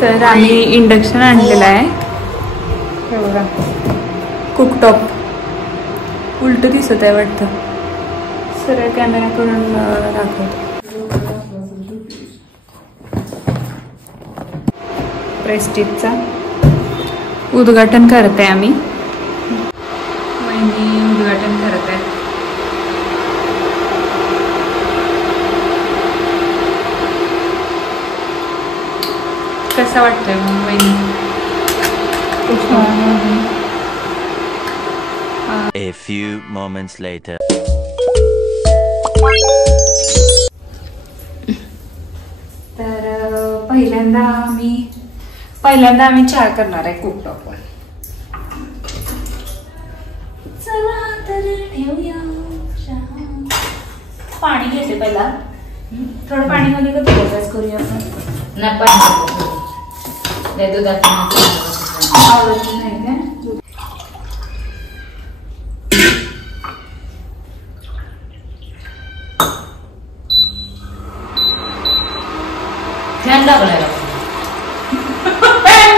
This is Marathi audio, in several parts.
तर आम्ही इंडक्शन आणलेलं आहे हे बघा कुकटॉप उलट दिसत आहे वाटतं सरळ कॅमेरा करून दाखवतो प्रेस्टिजचा उद्घाटन करत आहे आम्ही वहिनी उद्घाटन करत आहे कसं वाटतंय मग वहिनी A few moments later. तर पहिल्यांदा आम्ही चहा करणार आहे कुकटॉपवर चला तर ठेवूया चहा पाणी घेते पहिला थोडं पाणी मध्ये का दुधाच करूया आपण नाही पाणी दुधात आवडत नाही का फॅन लागलाय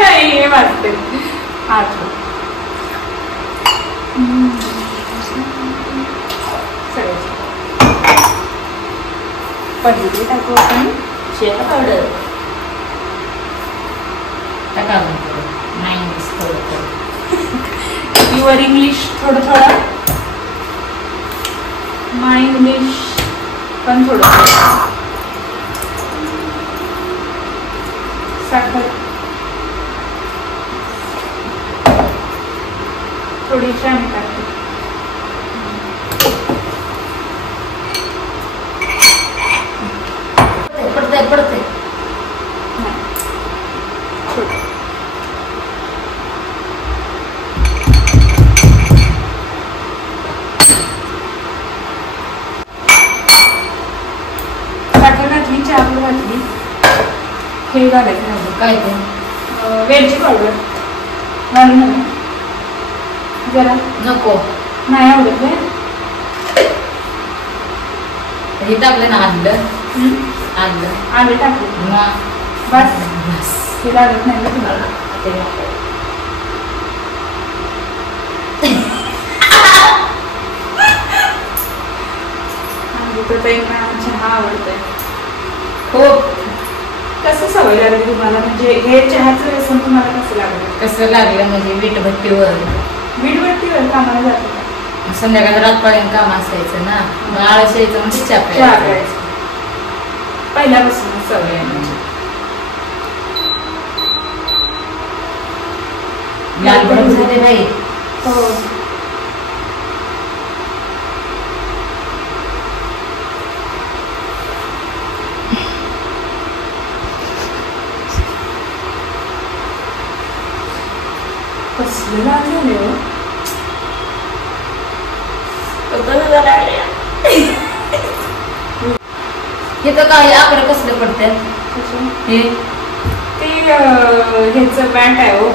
नाही हे वाटते आठ पहिले टाकू आपण शेका पावडर टाका नाही युअर इंग्लिश थोडं थोडं माय इंग्लिश पण थोडं साखर थोडीशी आम्ही टाकतो पडते साखर घातली चहा घातली हे घालायचं काय ते वेलची पावडर घालू नका जरा नको नाही आवडत हे टाकलं ना आलं आले टाकले बस हे लागत नाही का तुम्हाला चहा आवडतंय खूप कसं सवय लागली तुम्हाला म्हणजे हे चहाचं व्यसन तुम्हाला कसं लागलं कसं लागलं म्हणजे वीटभट्टीवर कामाला जातो संध्याकाळी रातपर्यंत काम असायचं ना मग आळस यायचं म्हणजे चहा प्यायचं पहिल्यापासून सवय आहे म्हणजे लाल झाले नाही हो कसलं लागले हो हे तर काय आकडे कसले पडतात हे ते ह्याचं बँड आहे हो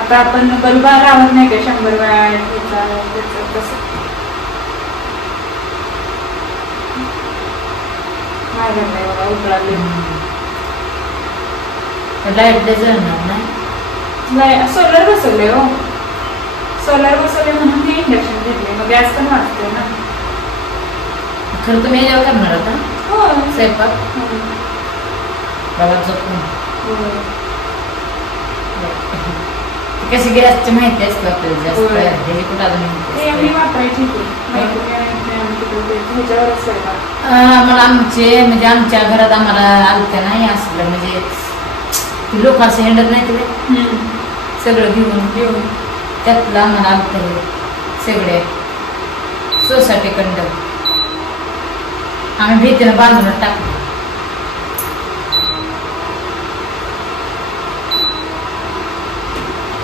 आता आपण बरोबर राहत नाही का 100 वेळा कसं नाही नाही बघा उकळाले लाईट जळणार नाही सोलर बसवले हो सोलर बसवले म्हणून मी इंडक्शन घेतले मग गॅस पण वाचते ना खरं तुम्ही याच्यावर करणार आता हो स्वयंपाक बाबा झोपून कशी गॅसची माहिती असते आपल्याला जास्त हे कुठं अजून मी वापरायची ह्याच्यावरच मला आमचे म्हणजे आमच्या घरात आम्हाला आलत्या नाही असलं म्हणजे लोक असं हिंडत नाही तिथे सगळं घेऊन त्यातलं आम्हाला आलतं सगळे सोसायटी कंड आम्ही भीतीनं बांधून टाकलं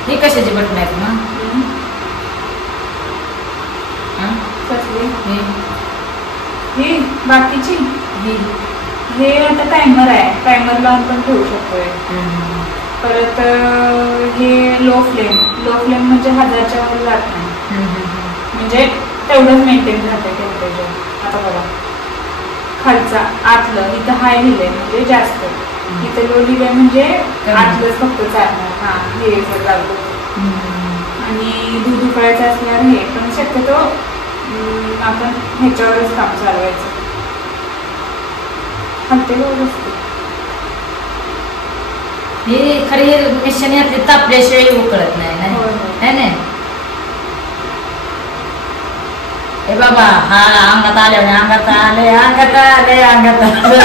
ही कशाची बटन आहेत मग ही बाकीची हे आता टायमर आहे टायमर लावून पण ठेवू शकतोय परत हे लो फ्लेम म्हणजे 1000च्या वर जात नाही म्हणजे तेवढंच मेंटेन राहते टेम्परेचर आता बघा खालचा आतलं इथं हाय लिहिलंय म्हणजे जास्त इथे लो लिहिलंय म्हणजे आतलंच फक्त चालणार. हा हे जर लागतो आणि दूध उकळायचं असणार हे, पण शक्यतो आपण ह्याच्यावरच काम चालवायचं. हत्तेवर असते हे खरी मिशन यातली तापल्याशिवाय उकळत नाही ना. हे बाबा हा अंगात आले अंगात आले अंगात आले अंगात आले.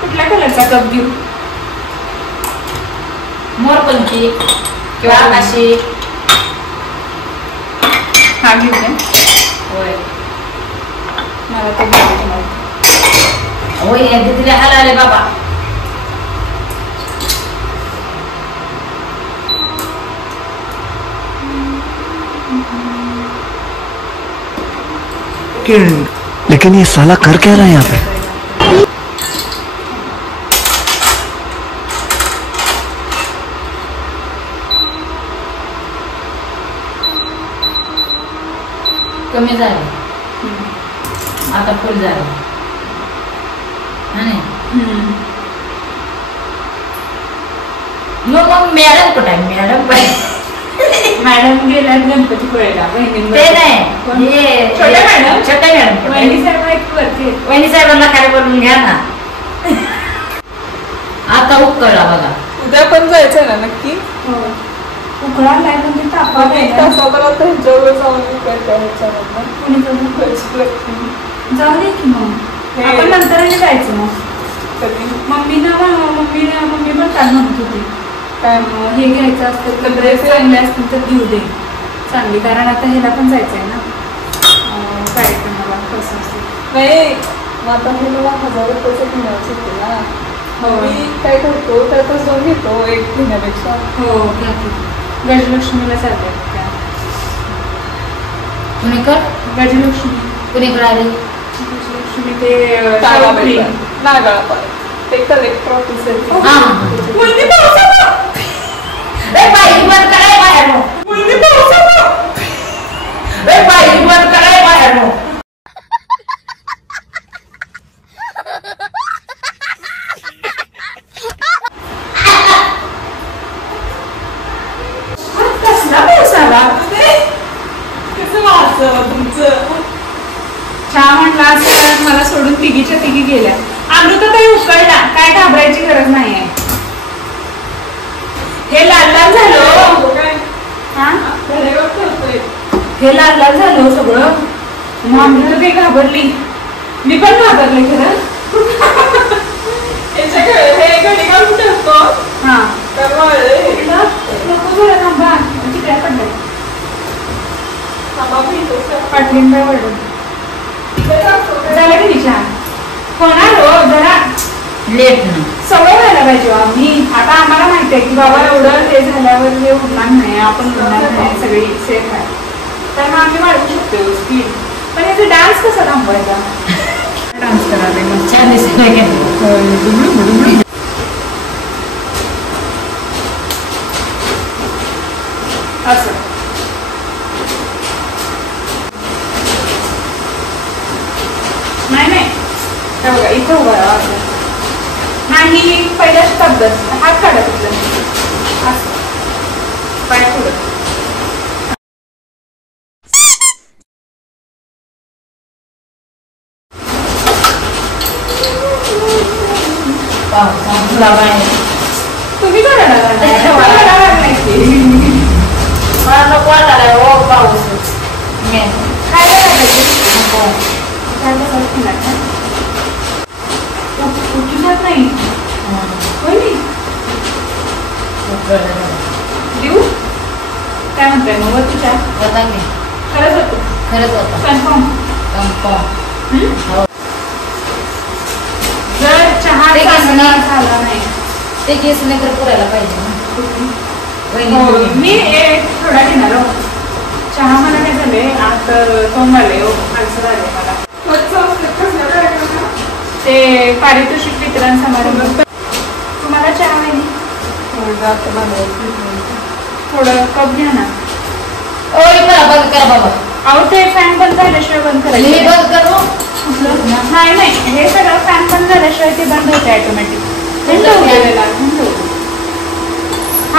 कुठल्या कलरचा कप घेऊ? मोरपंखी किंवा आकाशी. हा घेऊ दे. होय मला ते घ्यायचं. होय तिथे हाल आले बाबा. लेकिन ये साला कर क्या रहा है यहाँ पे? कमी झालं आता फुल झालं. मग मॅडम कुठे आहे? मॅडम मॅडम गेल्या गणपती पुळेला बहिणींवर. ते नाही हे छोट्या मॅडम. छोट्या मॅडम वहिनी साहेब एक वरती. वहिनी साहेबांना काय करून घ्या ना. आता उकळला बघा. उद्या पण जायचंय ना नक्की. उकळा नाही म्हणजे तापा त्यांच्यावर जाऊन जाऊ दे की मग आपण नंतरही जायचं. मग मम्मी पण काय म्हणत होती काय हे घ्यायचं असतं तर ड्रेस चांगले असतील तर घेऊ दे चांगली, कारण आता ह्याला पण जायचंय ना कार्यक्रमाला. कसं असतं नाही मग आता हे मला 1000 रुपयाचं घेण्याचं होते ना. मी काय करतो त्यातच जाऊन घेतो एक घेण्यापेक्षा. हो घ्या की. गजलक्ष्मीला चालतंय त्या पुणेकर. गजलक्ष्मी पुणेकर आले. गजलक्ष्मी ते नागाळा ते कलेक्टर ऑफिस आहे. बाई बंद कराय बाहेर बाई बंद कराय बाहेर. चहा म्हणला असं मला सोडून तिघीच्या तिघी गेल्या. अमृताताई उकळला, काय घाबरायची गरज नाहीये. हे लाल लाल झालं. हे लाल लाल झालं सगळं. मग अमृता काही घाबरली, मी पण घाबरले खरं. हे घडी घालून ठेवतो. हा नको जरा थांबा चिकड्या पडल्या. पाटलीन काय वडलं झालं की चहा होणार हो जरा लेट ना. सवय व्हायला पाहिजे. आम्ही आता आम्हाला माहिती आहे की बाबा एवढं ते झाल्यावर हे उडणार नाही, आपण उडणार नाही, सगळी सेफ आहे. तर मग आम्ही वाढवू शकतो स्पीड. पण याचा डान्स कसा थांबवायचा? डान्स करायला मग छान दिसत. असं नाही बघा इथं उभं राहा. नाही पहिल्या पद्धत हात काढा तिथलं असं पाय पुढं. तुम्ही करायला उठूच नाही देऊ काय म्हणताय मग तुझ्या खरंच होतो. खरंच होतं कन्फर्म. जर चहा झाला नाही ते केस नाही तर करायला पाहिजे ना. मी एक थोडा घेणार. चहा मला काय झाले आता तोंड आले माणसं झाले मला. ते पारितोषिक वितरण समारंभ. तुम्हाला चहा आहे थोडं थोडं कप घ्या ना. करा बाबा. अहो ते फॅन बंद झाल्याशिवाय बंद हे करायचं बंद करू नाही हे सगळं फॅन बंद झाल्याशिवाय ते बंद होते ऑटोमॅटिक. थंड होऊ द्यायला.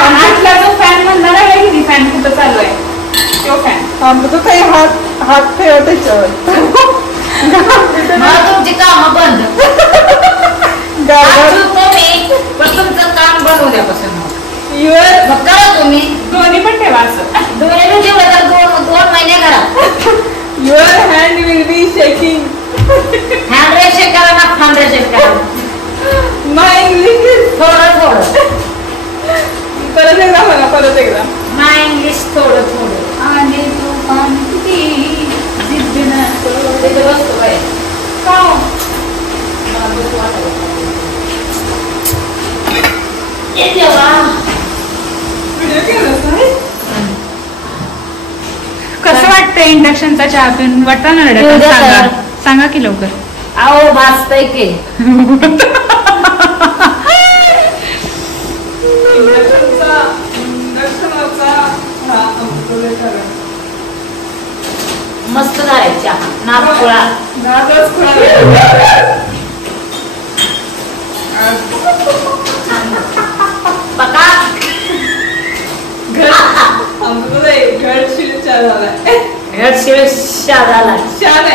आतला जो फॅन बंद आहे की फॅन कुठं चालू आहे तो फॅन आमचं काही हात ठेवा त्याच्यावर. मग तुमची कामं बंद तुम्ही पण तुमचं काम बंद उद्यापासून युअर मग करा तुम्ही दोन्ही पण ठेवा असं. दोन्ही पण जेवढं तर दोन महिने करा. Your hand will be shaking. Hand reshake करा ना हँड रेशेक करा माय इंग्लिश थोडं परत एकदा बघा परत एकदा. माय इंग्लिश थोडं आणि तू पाणी किती जिद्दीनं तिथे बसतो बाई का मला बसू वाटत येते बा व्हिडिओ केलास ना? कसं वाटतंय इंडक्शनचा चहा पिऊन वाटतं ना पिऊ रडत? द्या सांगा तर. सांगा की लवकर. आओ भाजतंय की इंडक्शनचा हा अमृतोदय करा. मस्त झालाय चहा नागपुळा नादच बघा अमृतोदय घड शिळ चहा झालाय. हेडशिळ झाला चहा नाही